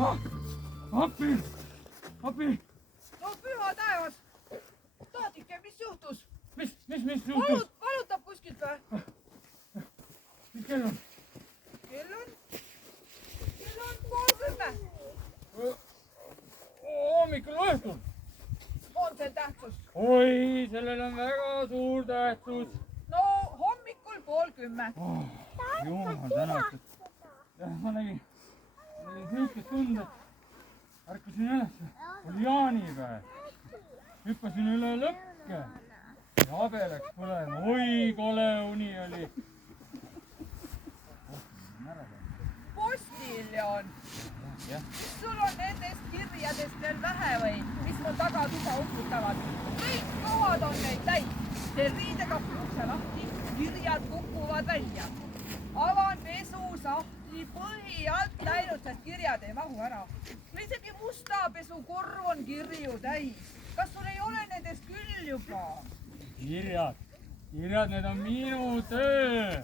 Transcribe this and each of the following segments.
Appi! Appi! No püha taevas! Taadike, mis juhtus? Mis juhtus? Valutab kuskilt või? Mis kell on? Kell on 3:30. Hommikul või õhtul? On sel tähtsus? Oi, sellel on väga suur tähtsus. No hommikul 9:30. Jumal tänatud. Ma nägin sihukest tund, et ärkasin üles. Oli jaanipäev. Hüppasin üle lõkke. Ja habe läks põlema. Oi, kole uni oli. Postiljon. Jah. Sul on nendest kirjadest veel vähe või? Mis mul tagatuba uputavad? Kõik kohad on neid täis. Teen riidekappi ukse lahti, kirjad kukuvad välja. Avan pesusahtli põhi alt läinud, sest kirjad ei mahu ära. Isegi musta pesukorv on kirju täis. Kas sul ei ole nendest küll juba? Kirjad, need on minu töö.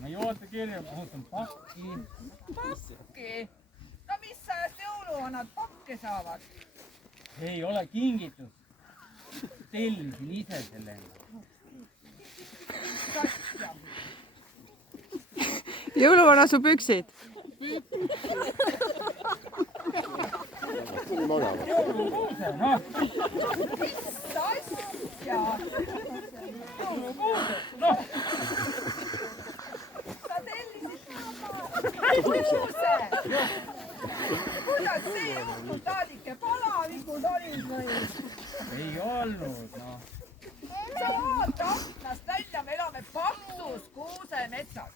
Ma ei oota kirja, ma ootan pakki. Pakki? No mis ajast jõuluvanad pakke saavad? Ei ole kingitus. Tellisin ise selle. Kasja. Jõuluvana su püksid. Tuli magama. Jõulukuuse, noh. Mis asja? Jõulukuuse, noh. Sa tellisid kuuse. Kuidas see juhtus, Taadike? Palavikud olid või? Ei olnud, noh. Sa vaata aknast välja, me elame paksus kuusemetsas.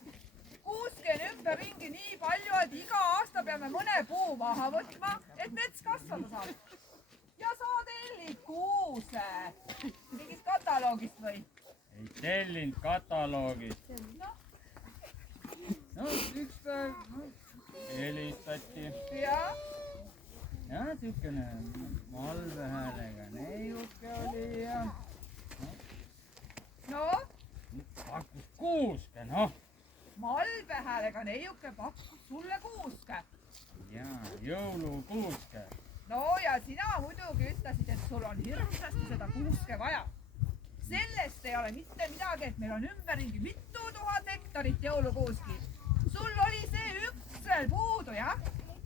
Kuuske on ümberringi nii palju, et iga aasta peame mõne puu maha võtma, et mets kasvada saab. Ja sa tellid kuuse. Mingist kataloogist või? Ei tellinud kataloogist. No, üks päev helistati. Ja? Ja, siukene malvehäälega neiuke oli ja... No? Pakkus kuuske, noh. Malvehäälega neiuke pakkus sulle kuuske. Jaa, jõulukuuske. No ja sina muidugi ütlesid, et sul on hirmsasti seda kuuske vaja. Sellest ei ole mitte midagi, et meil on ümberringi mitu tuhat hektarit jõulukuuski. Sul oli see üks veel puudu, jah?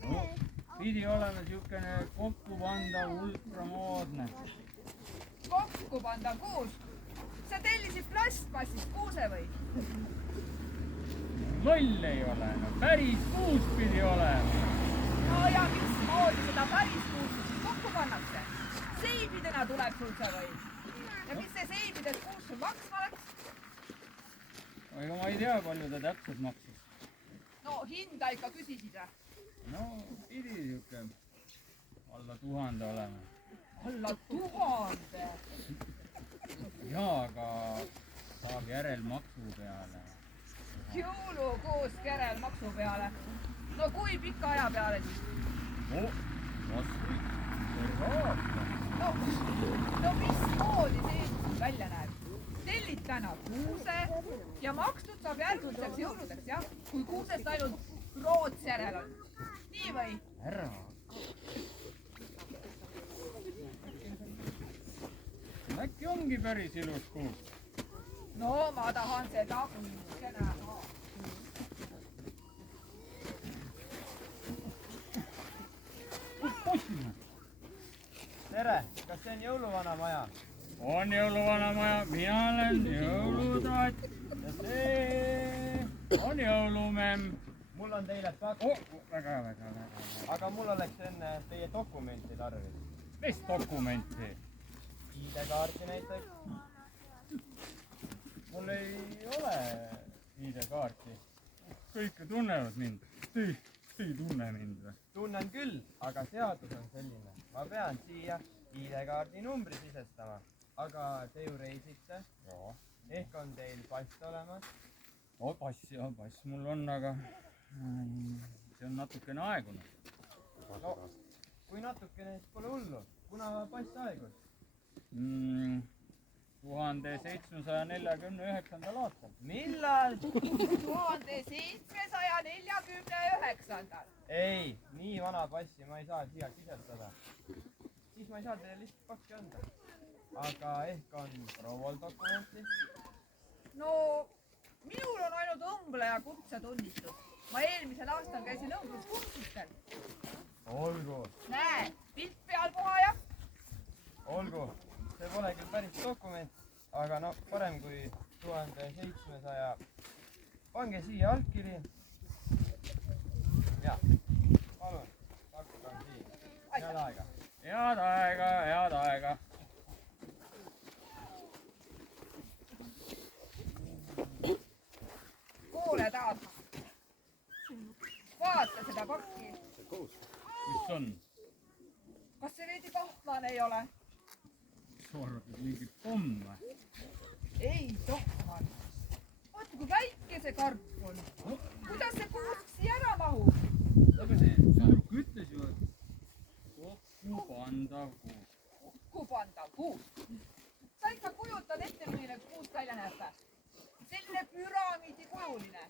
No, pidi olema siukene kokkupandav ultramoodne. Kokkupandav kuusk. Sa tellisid plastmassist kuuse või? Loll ei ole, no päris kuus pidi olema. No ja mismoodi seda päris kuuski siis kokku pannakse? Seibidena tuleb sul see või? Ja mis see seibidest kuus sul maksma läks? Ega ma ei tea, palju ta täpselt maksis. No hinda ikka küsisid või? No, pidi siuke alla 1000 olema. Alla 1000? Jaa, aga saab järelmaksu peale. Jõulukuusk järelmaksu peale. No kui pika aja peale siis? Vastu terve aasta. No mismoodi see siis välja näeb? Tellid täna kuuse ja makstud saab järgmiseks jõuludeks, jah? Kui kuusest ainult roots järel on. Nii või? Ära. Äkki ongi päris ilus kuusk? No ma tahan seda kuuske näha. Tere, kas see on jõuluvana maja? On jõuluvana maja, mina olen jõulutaat ja see on jõulumemm. Mul on teile pakk, Väga. aga mul oleks enne teie dokumenti tarvis. Mis dokumenti? ID-kaarti näiteks. Mul ei ole ID-kaarti. Kõik tunnevad mind. Ei tunne mind või? Tunnen küll, aga seadus on selline. Ma pean siia ID-kaardi numbri sisestama. Aga te ju reisite. Jaa. Ehk on teil pass olemas. Pass mul on, aga see on natukene aegunud. No, kui natukene, siis pole hullu. Kuna pass aegus? 1749. aastal. Millal? 1749. ei, nii vana passi ma ei saa siia sisestada. Siis ma ei saa teile lihtsalt pakki anda. Aga ehk on proual dokumenti? No, minul on ainult õmbleja kutsetunnistus. Ma eelmisel aastal käisin õmbluskursustel. Olgu. Näe, pilt peal puhaja. Olgu, see pole küll päris dokument, aga no parem kui 1700. Pange siia allkiri. Ja, palun, pakkan siia. Head aega. Head aega, head aega. Kuule taas. Vaata seda pakki. Mis on? Kas see veidi kahtlane ei ole? Sa arvad, et mingi pomm või? Ei, tohman. Vaata, kui väike see karp on. Kuidas see kuusk siia ära mahub? Aga see tüdruk ütles ju, et kokkupandav kuusk. Kokkupandav kuusk. Sa ikka kujutad ette, milline kuusk välja näeb? Selline püramiidi kujuline.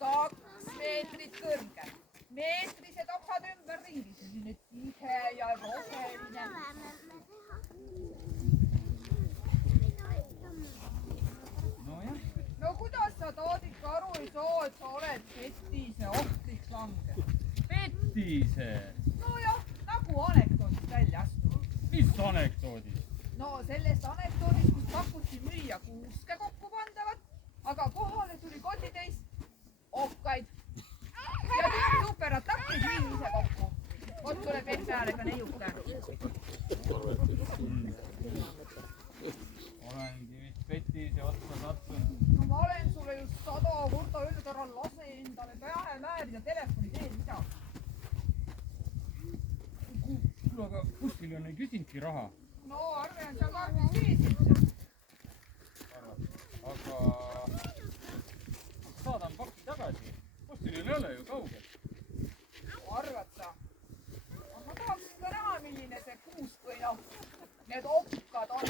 2 meetrit kõrge. Meetrised oksad ümberringi. Selline tihe ja roheline. Nojah. No kuidas sa tood ikka aru ei saa, et sa oled petise ohtlik lange? Petise. Nojah, nagu anekdoodist välja astunud. Mis anekdoodid? No sellest anekdoodist, kus pakuti müüa kuuske kokkupandavat, aga kohale tuli kotitäis okkaid. Ja nüüd superatakid viin ise kokku. Vot tuleb pehme häälega neiuke. Olengi vist petise otsa sattunud. No ma olen sulle just 100 korda öelnud, ära lase endale pähe määrida telefoni teel midagi. Kuule, aga kuskil on ei küsinudki raha. No arve on seal kaardis sees. Aga saadan pakki tagasi. Postilil ei ole ju kaugel. Arvad sa? Ma tahaksin ka näha, milline see kuusk või noh, need okkad on.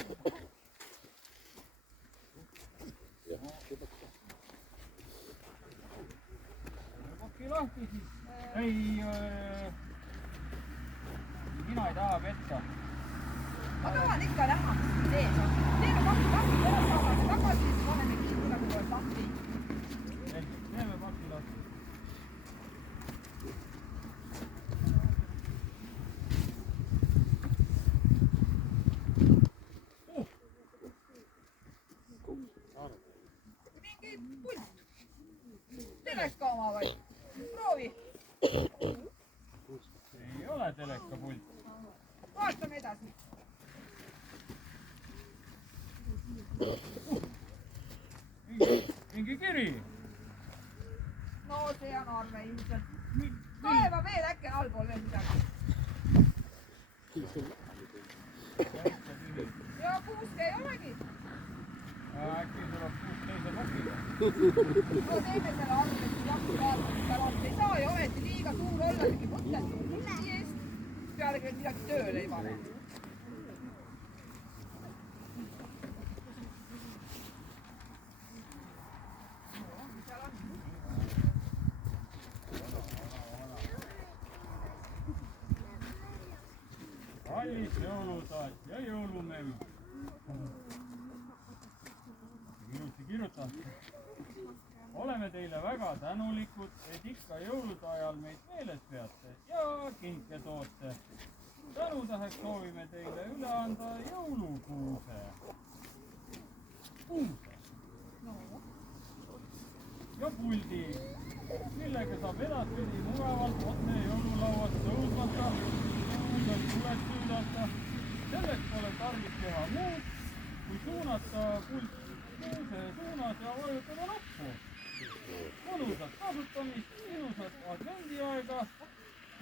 Pakki lahti siis. Ei, mina ei taha petta. Ma tahan ikka näha, mis siin sees on. Teeme pakki lahti, ära saadame tagasi, siis paneme kinni nagu tuleb lahti. Teeme pakki lahti. Mingi pult. Teleka oma või? Proovi. Ei ole telekapult. Vaatame edasi. Mingi kiri. No see on arve ilmselt. Kaeva veel äkki on allpool veel midagi. Ja kuuske ei olegi. Äkki tuleb kuus teise pakiga. No teeme selle arve, et jakku vaatame, tal on, ei saa ja oleti liiga suur olla, mingi mõttetu pulsi eest. Pealegi veel midagi tööle ei pane. Kallis jõulusaat ja jõulumemm. Kirjuta. Oleme teile väga tänulikud, et ikka jõulude ajal meid meeles peate ja kinke toote. Tänutäheks soovime teile üle anda jõulukuuse. Kuuse. Ja puldi, millega saab edaspidi mugavalt otse jõululauas tõusvata, kuused tuled süüdata. Selleks pole tarvis teha muud, kui suunata pult kuuse suunas ja vajutada nuppu. Mõnusat kasutamist, ilusat advendiaega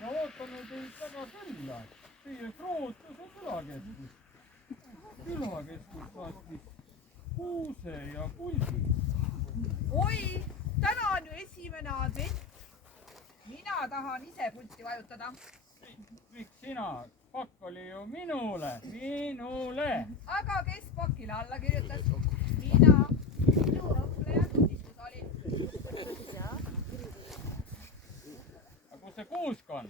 ja ootame teid väga külla. Teie Krootuse külakeskus. Külakeskus saatis kuuse ja puldi. Oi, täna on ju esimene advent. Mina tahan ise pulti vajutada. Miks sina? Pakk oli ju minule. Minule! Aga kes pakile alla kirjutas? Mina. Minu õppleja tunnistus oli. Aga kus see kuusk on?